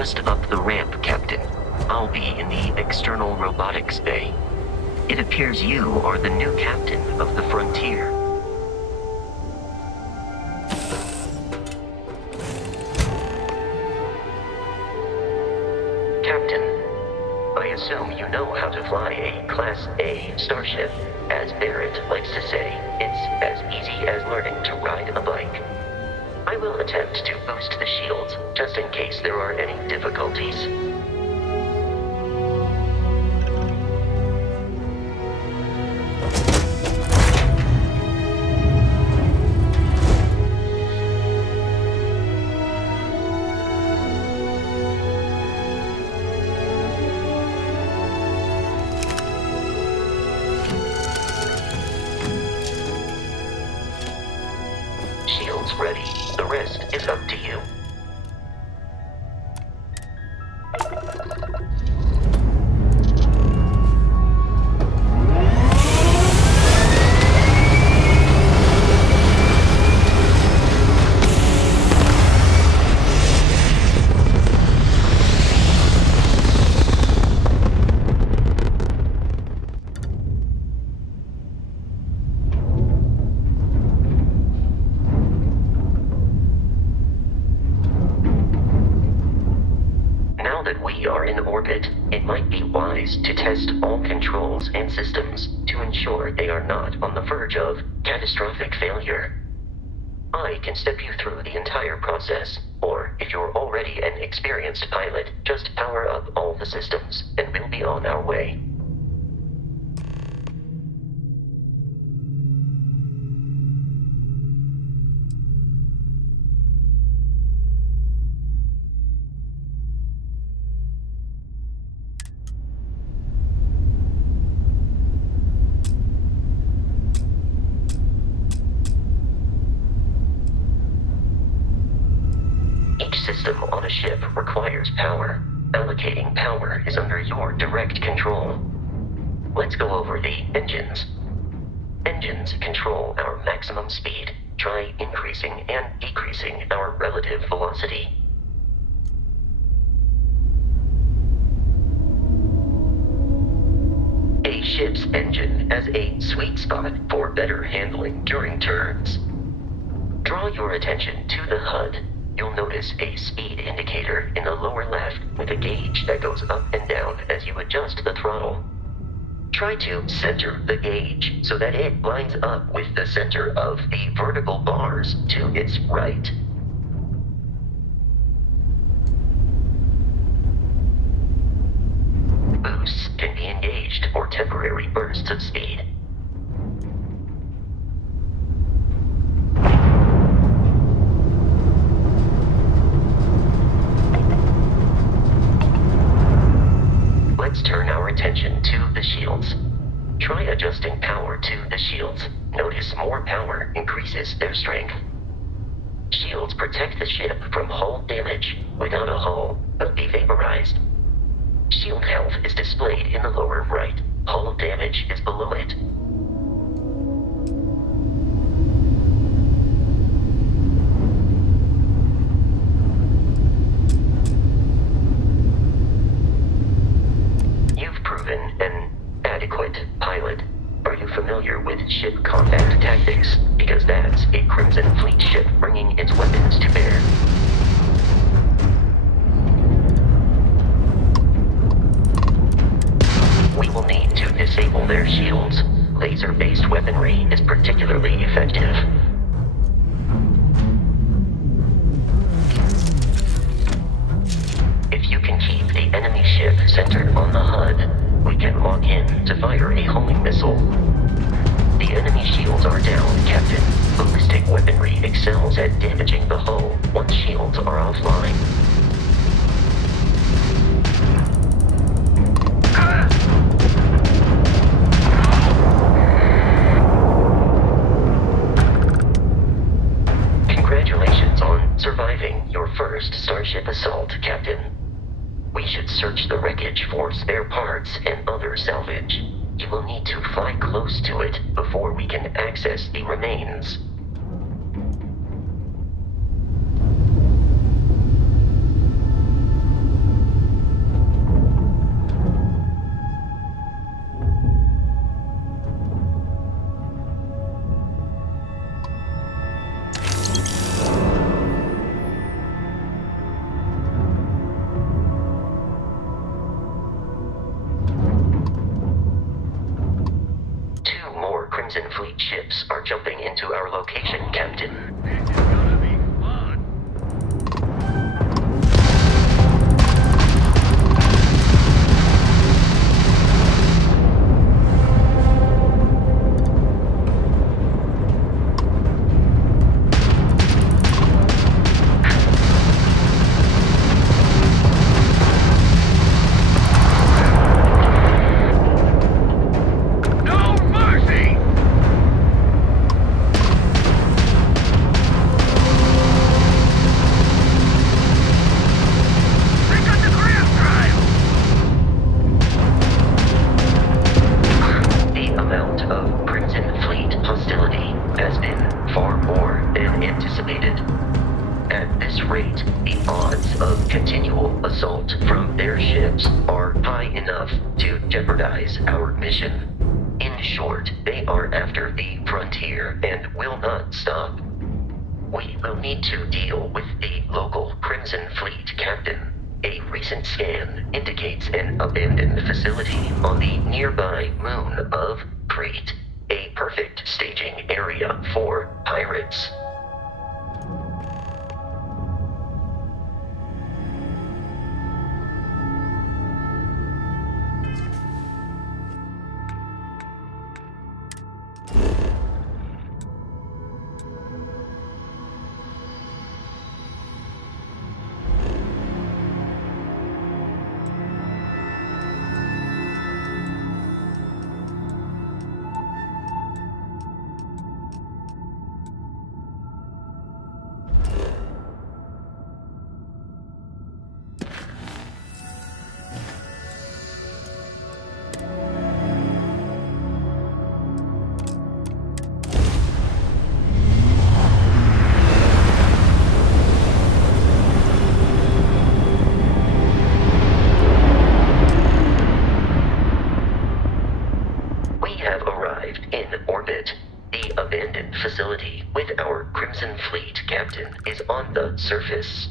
just up the ramp, Captain. I'll be in the external robotics bay. It appears you are the new captain of the Frontier. Captain, I assume you know how to fly a Class A starship. As Barrett likes to say, it's as easy as learning to ride a bike. I will attempt to boost the shields, just in case there are any difficulties. Shields ready. The rest is up to you. Now that we are in orbit, it might be wise to test all controls and systems to ensure they are not on the verge of catastrophic failure. I can step you through the entire process, or if you're already an experienced pilot, just power up all the systems, and we'll be on our way. Each system on a ship requires power. Allocating power is under your direct control. Let's go over the engines. Engines control our maximum speed. Try increasing and decreasing our relative velocity. A ship's engine has a sweet spot for better handling during turns. Draw your attention to the HUD. You'll notice a speed indicator in the lower left with a gauge that goes up and down as you adjust the throttle. Try to center the gauge so that it lines up with the center of the vertical bars to its right. Boosts can be engaged for temporary bursts of speed. Let's turn our attention to the shields. Try adjusting power to the shields. Notice more power increases their strength. Shields protect the ship from hull damage. Without a hull, it'll be vaporized. Shield health is displayed in the lower right. Hull damage is below it. An adequate pilot. Are you familiar with ship combat tactics? Because that's a Crimson Fleet ship bringing its weapons to bear. We will need to disable their shields. Laser-based weaponry is particularly effective. If you can keep the enemy ship centered on the HUD, we can lock in to fire a homing missile. The enemy shields are down, Captain. Ballistic weaponry excels at damaging the hull once shields are offline. Congratulations on surviving your first Starship assault, Captain. We should search the wreckage for spare parts and other salvage. You will need to fly close to it before we can access the remains. dropping into our location, Captain. This is gonna be fun. No mercy! Bring on the grab drive! The amount of Crimson Fleet hostility has been far more than anticipated. At this rate, the odds of continual assault from their ships are high enough to jeopardize our mission. In short, they are after the frontier and will not stop. We will need to deal with the local Crimson Fleet captain. A recent scan indicates an abandoned facility on the nearby moon of Crete, a perfect staging area for pirates. Facility with our Crimson Fleet captain is on the surface.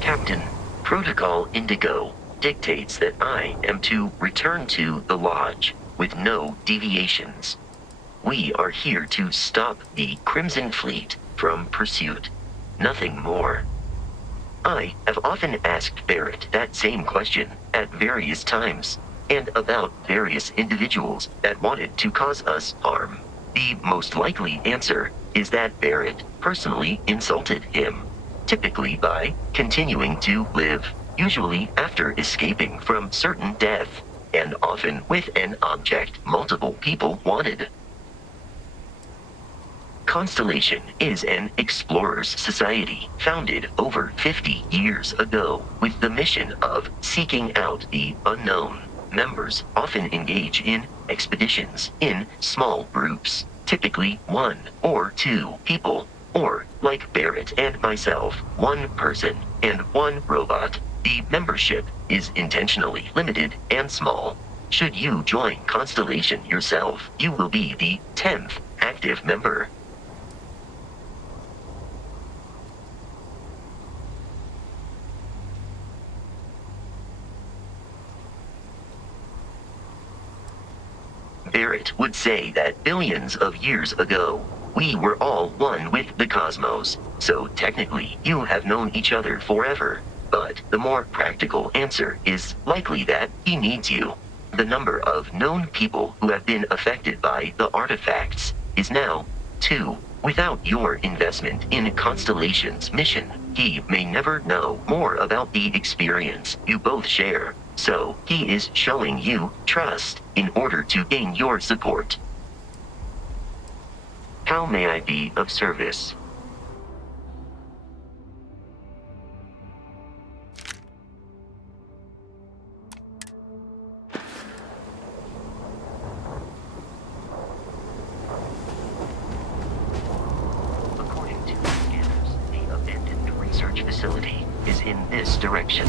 Captain, Protocol Indigo dictates that I am to return to the Lodge with no deviations. We are here to stop the Crimson Fleet from pursuit. Nothing more. I have often asked Barrett that same question at various times, and about various individuals that wanted to cause us harm. The most likely answer is that Barrett personally insulted him, typically by continuing to live, usually after escaping from certain death, and often with an object multiple people wanted. Constellation is an explorers society founded over 50 years ago with the mission of seeking out the unknown. Members often engage in expeditions in small groups, typically 1 or 2 people, or, like Barrett and myself, 1 person and 1 robot. The membership is intentionally limited and small. Should you join Constellation yourself, you will be the 10th active member. Barrett would say that billions of years ago, we were all one with the cosmos, so technically you have known each other forever. But the more practical answer is likely that he needs you. The number of known people who have been affected by the artifacts is now 2. Without your investment in Constellation's mission, he may never know more about the experience you both share. So, he is showing you trust in order to gain your support. How may I be of service? According to the scanners, the abandoned research facility is in this direction.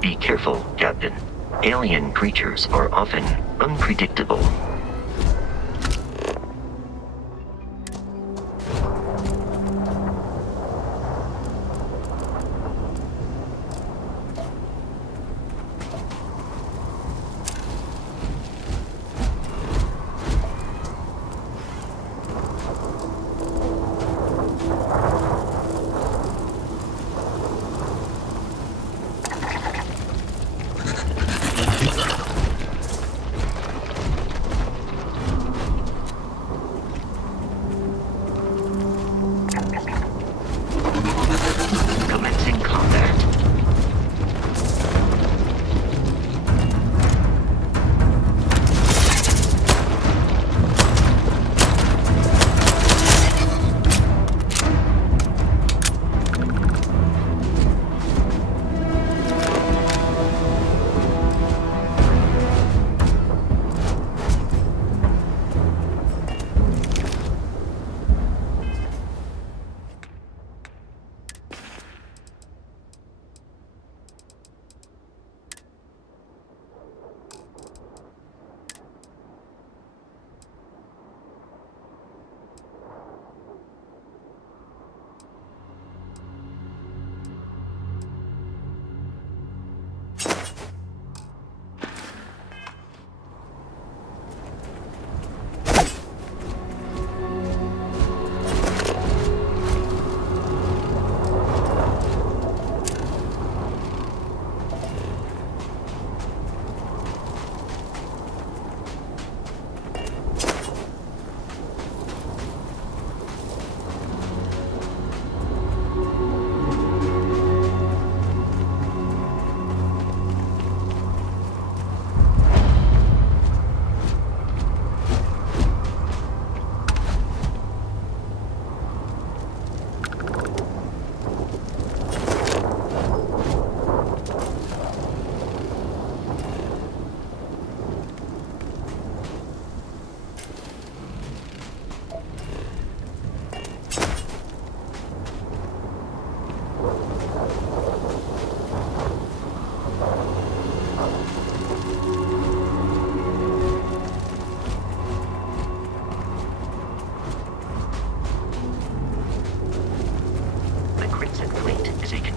Be careful, Captain. Alien creatures are often unpredictable. Commencing combat.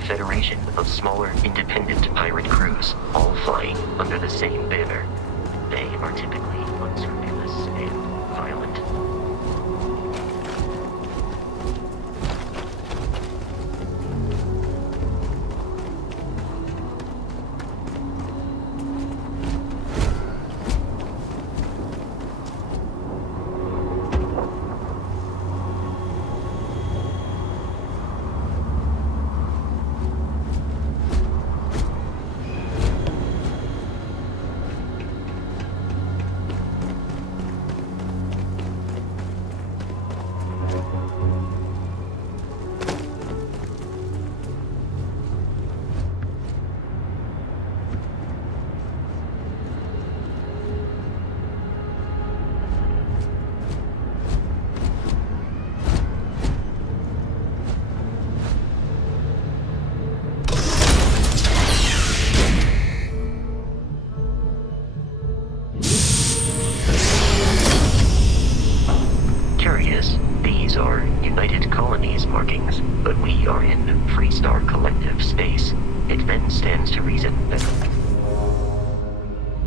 Federation of smaller, independent pirate crews, all flying under the same banner. They are typically unscrupulous and violent. These are United Colonies markings, but we are in Freestar Collective space. It then stands to reason that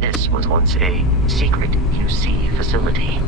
this was once a secret UC facility.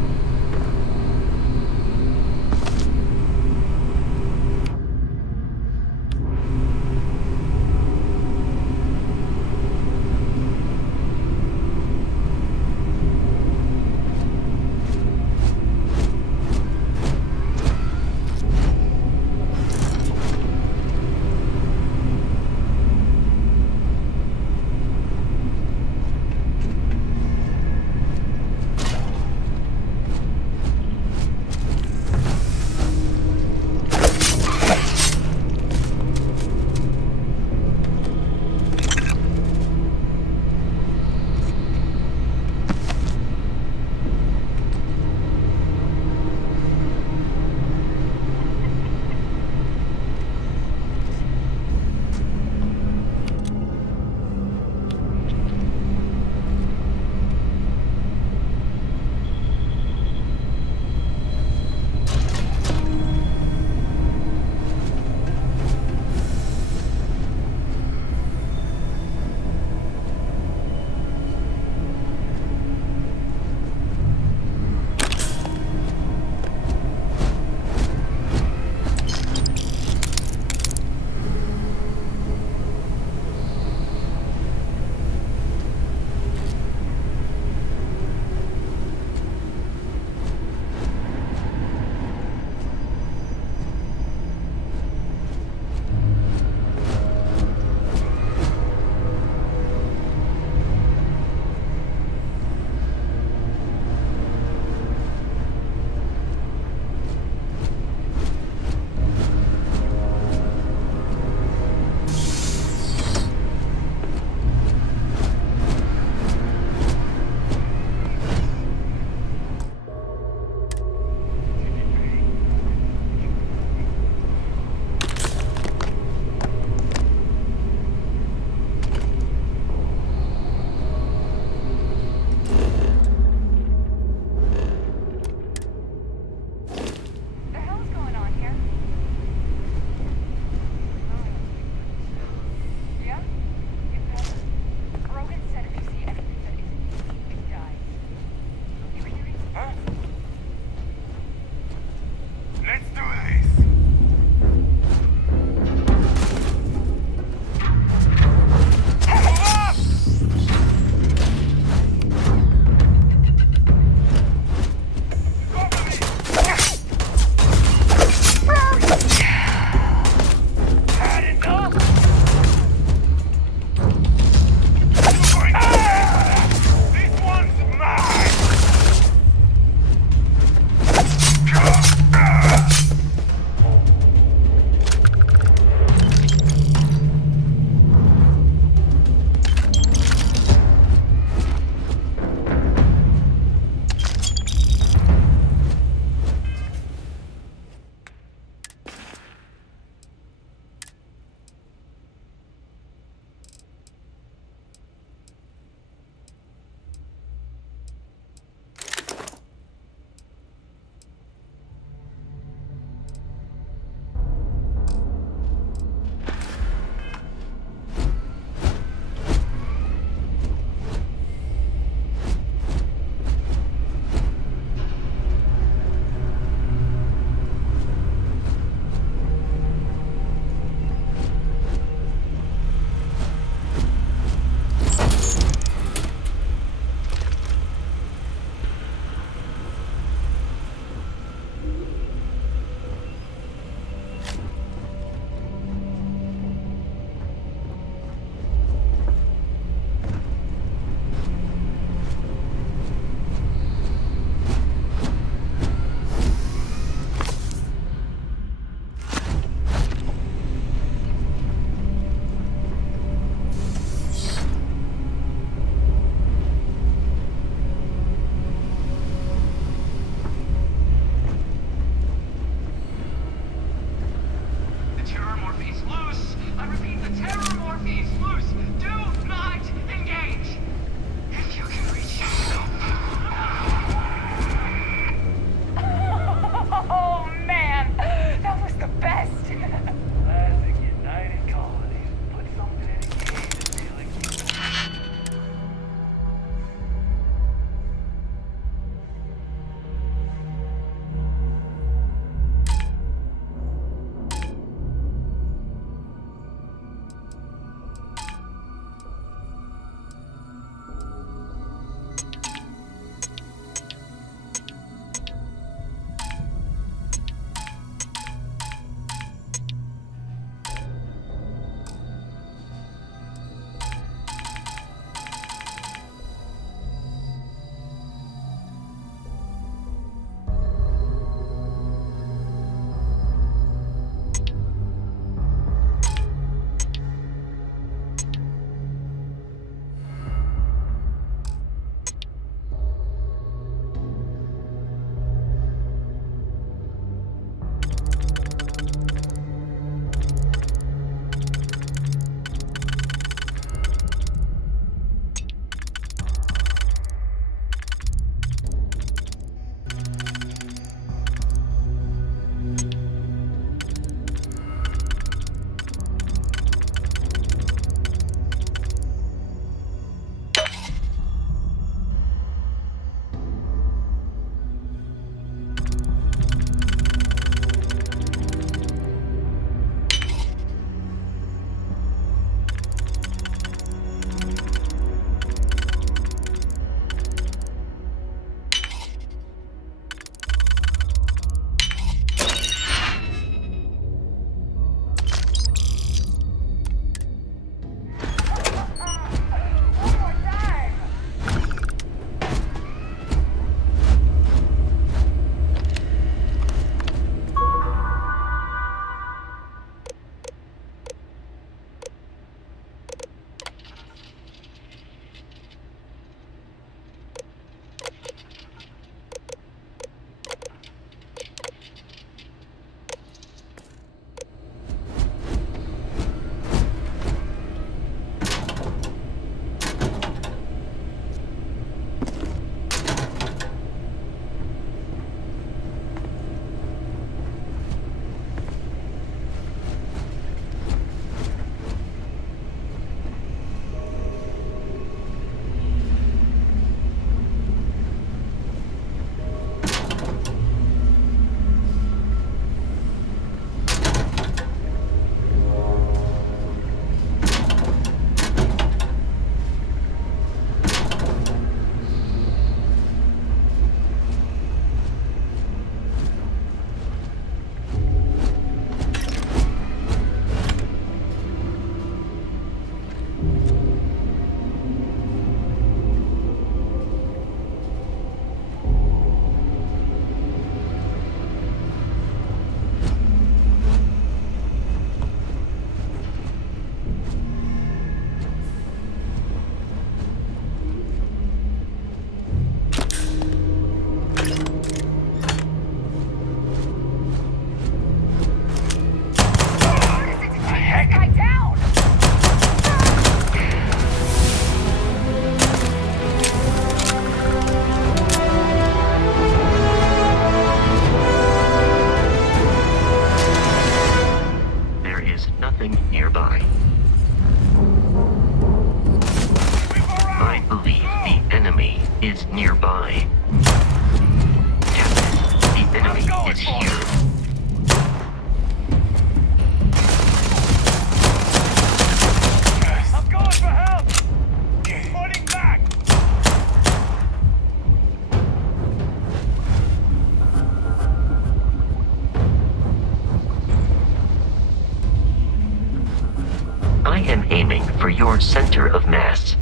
your center of mass.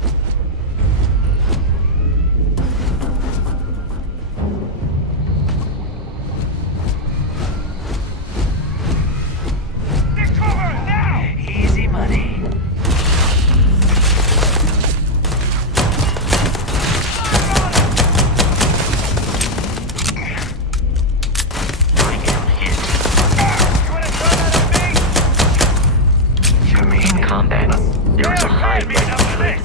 Take cover now! Easy money. Combat. There is a high likelihood there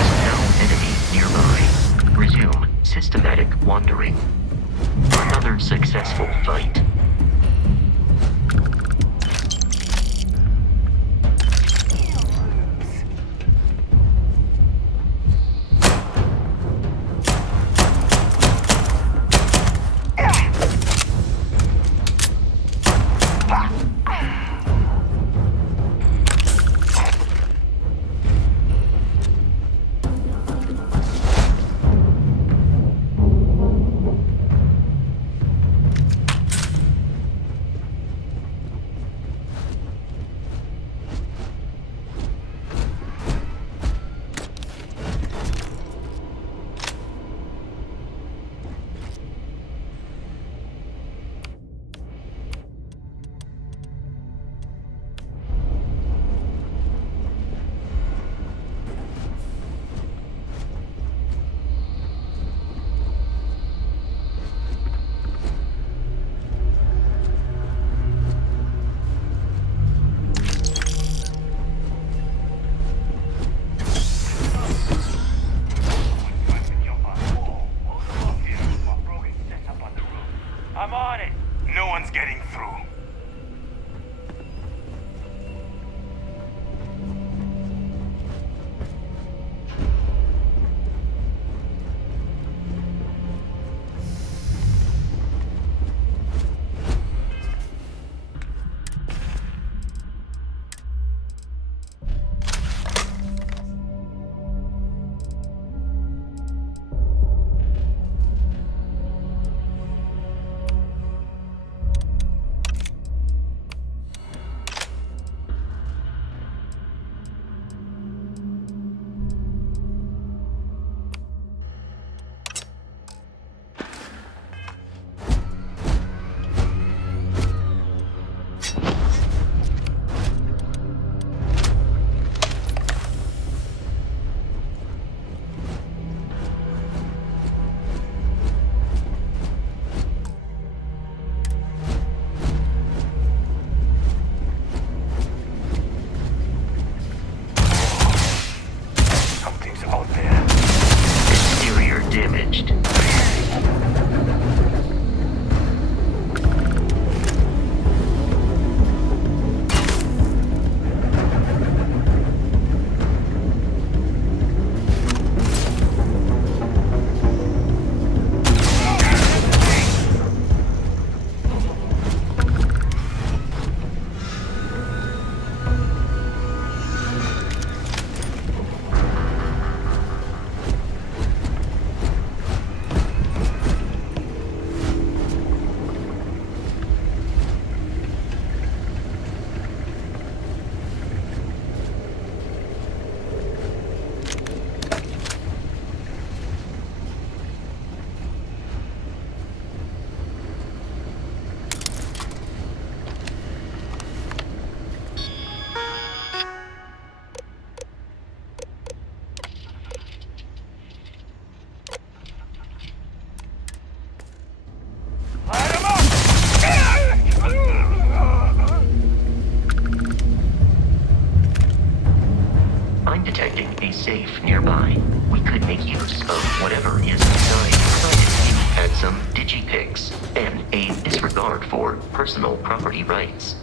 is no enemy nearby. Resume systematic wandering. Another successful fight. I'm on it. No one's getting through. Detecting a safe nearby. We could make use of whatever is inside, provided you had some digipics and a disregard for personal property rights.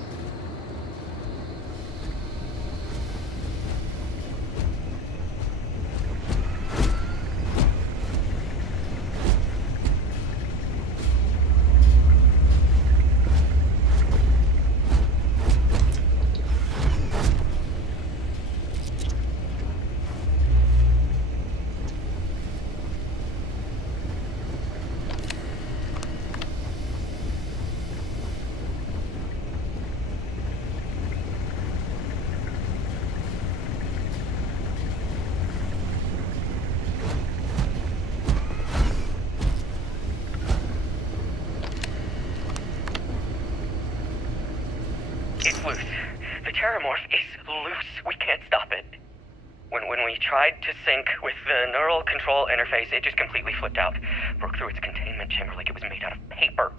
It's loose. The terramorph is loose. We can't stop it. When we tried to sync with the neural control interface, it just completely flipped out. Broke through its containment chamber like it was made out of paper.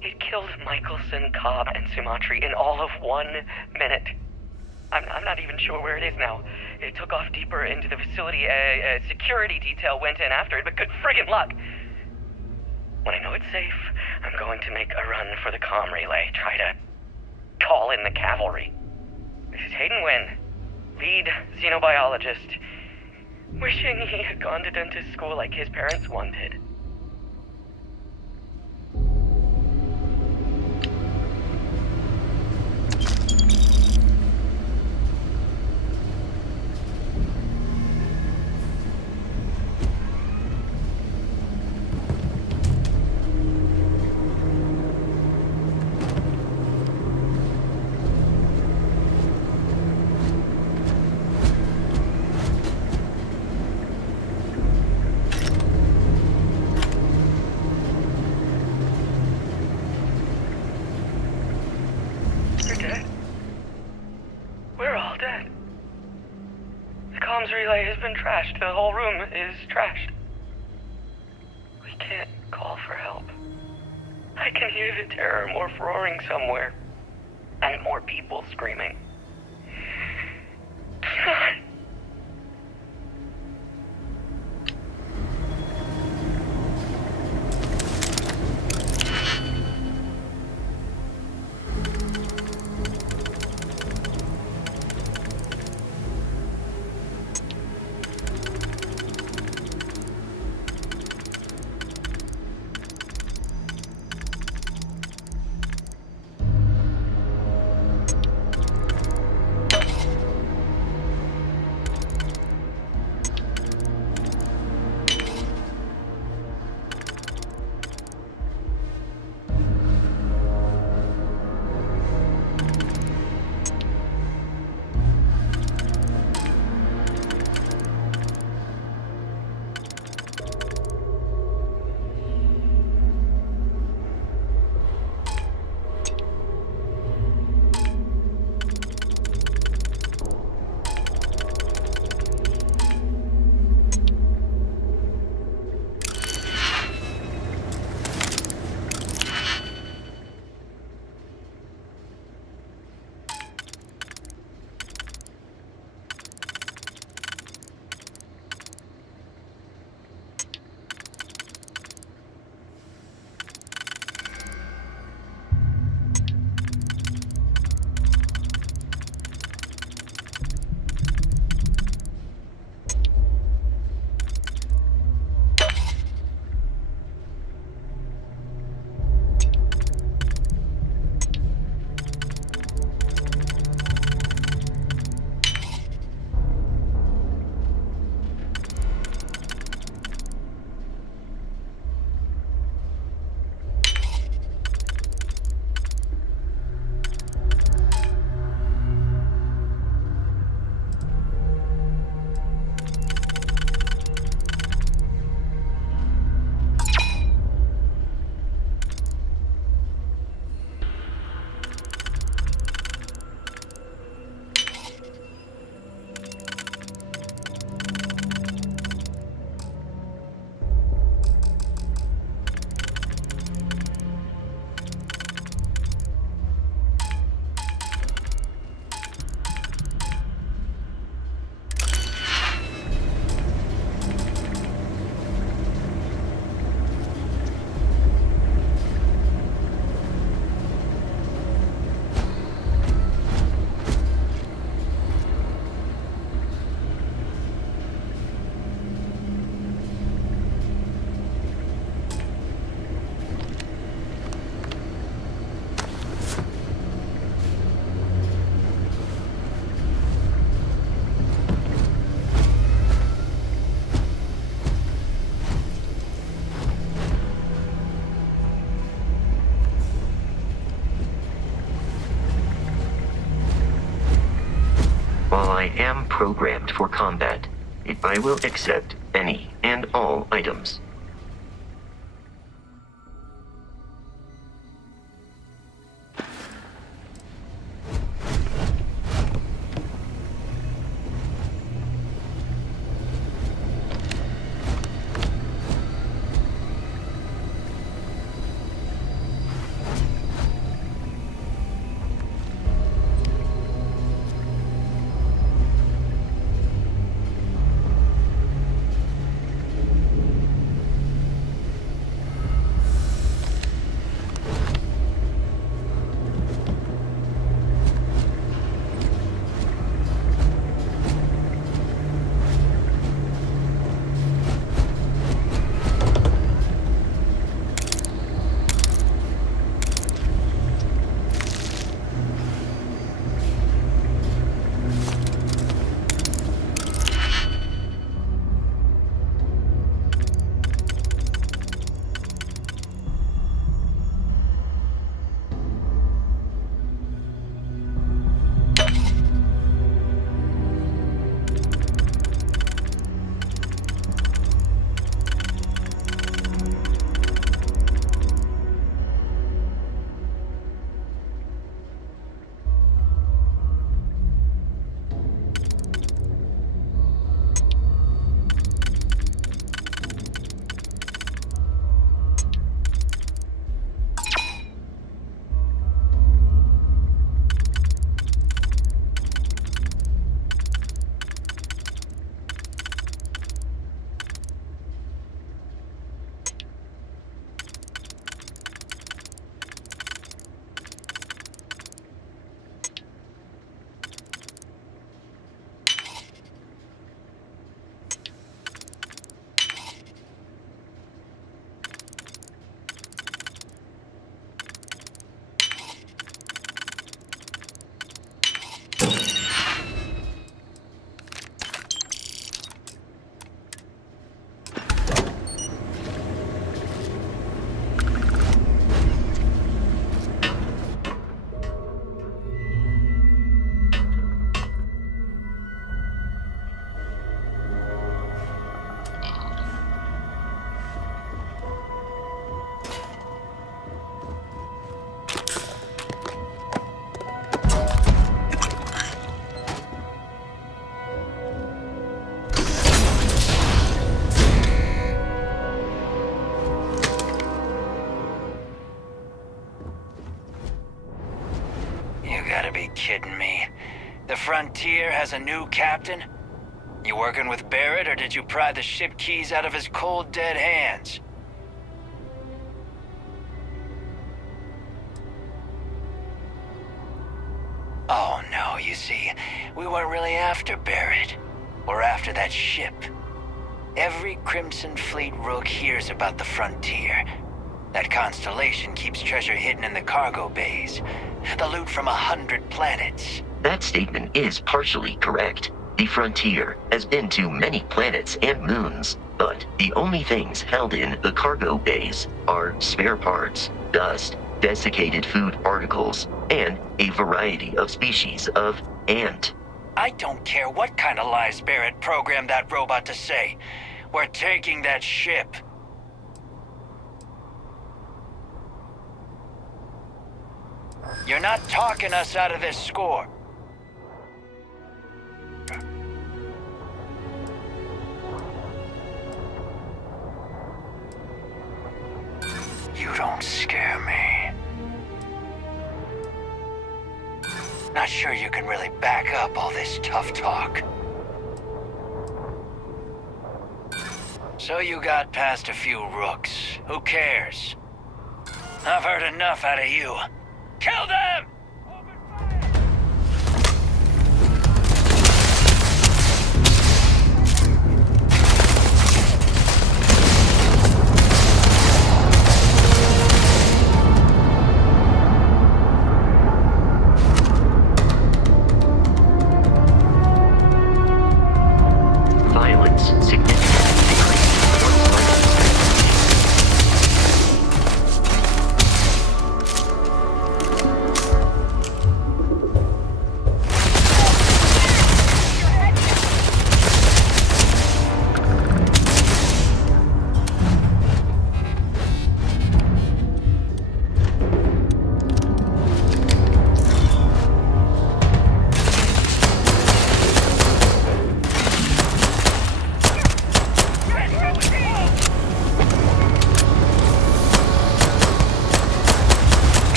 It killed Michelson, Cobb, and Sumatri in all of 1 minute. I'm not even sure where it is now. It took off deeper into the facility. A security detail went in after it, but good friggin' luck. When I know it's safe, I'm going to make a run for the comm relay. Try to call in the cavalry. This is Hayden Wynn, lead xenobiologist, wishing he had gone to dentist school like his parents wanted. Relay has been trashed. The whole room is trashed. We can't call for help. I can hear the terramorph roaring somewhere. And more people screaming. God. I am programmed for combat. I will accept any and all items. be kidding me. The Frontier has a new captain? You working with Barrett, or did you pry the ship keys out of his cold, dead hands? Oh no, you see, we weren't really after Barrett. We're after that ship. Every Crimson Fleet rook hears about the Frontier. That constellation keeps treasure hidden in the cargo bays. The loot from 100 planets. That statement is partially correct. The Frontier has been to many planets and moons, but the only things held in the cargo bays are spare parts, dust, desiccated food particles, and a variety of species of ant. I don't care what kind of lies Barrett programmed that robot to say. We're taking that ship. You're not talking us out of this score. You don't scare me. Not sure you can really back up all this tough talk. So you got past a few rooks. Who cares? I've heard enough out of you. Kill them! Violence significantly decreased once violence.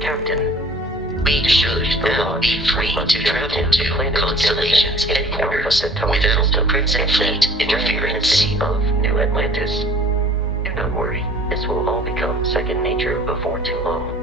Captain, we should now be free to travel to Constellation's headquarters without Crimson Fleet interference. Of New Atlantis. Do not worry, this will all become second nature before too long.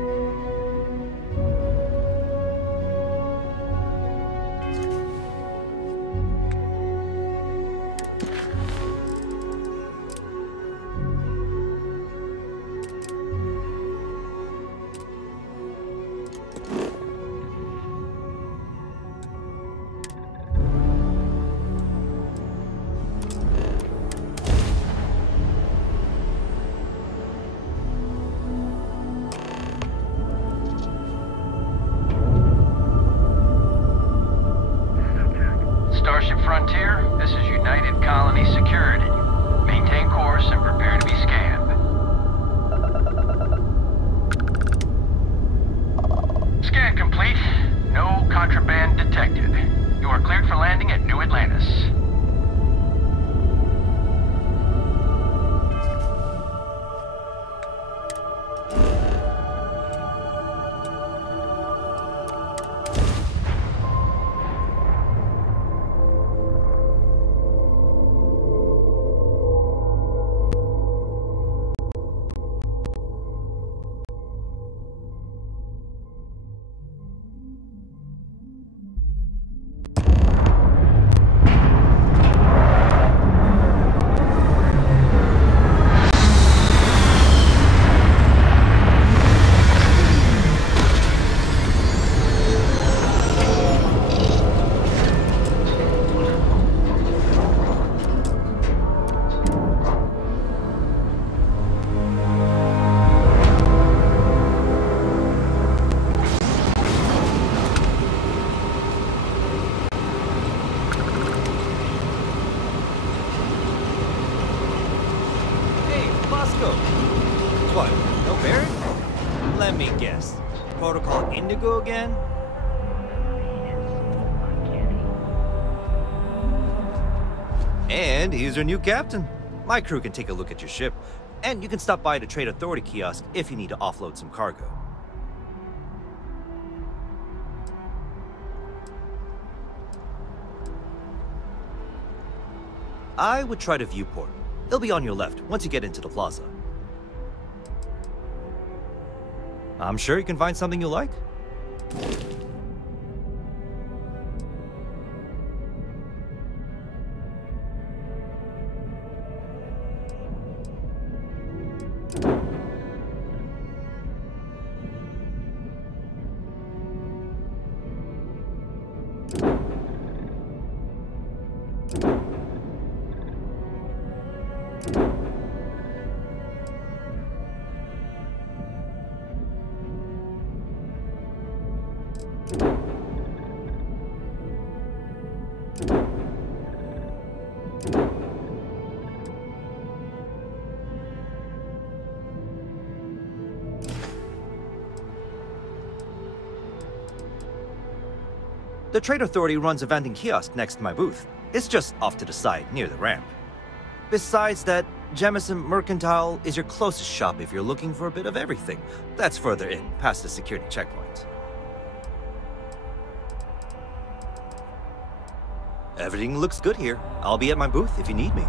detected. You are cleared for landing at New Atlantis. What? No Barrett? Let me guess. Protocol Indigo again? And he's your new captain. My crew can take a look at your ship, and you can stop by the Trade Authority kiosk if you need to offload some cargo. I would try the viewport. It'll be on your left once you get into the plaza. I'm sure you can find something you like. The Trade Authority runs a vending kiosk next to my booth. It's just off to the side, near the ramp. Besides that, Jemison Mercantile is your closest shop if you're looking for a bit of everything. That's further in, past the security checkpoint. Everything looks good here. I'll be at my booth if you need me.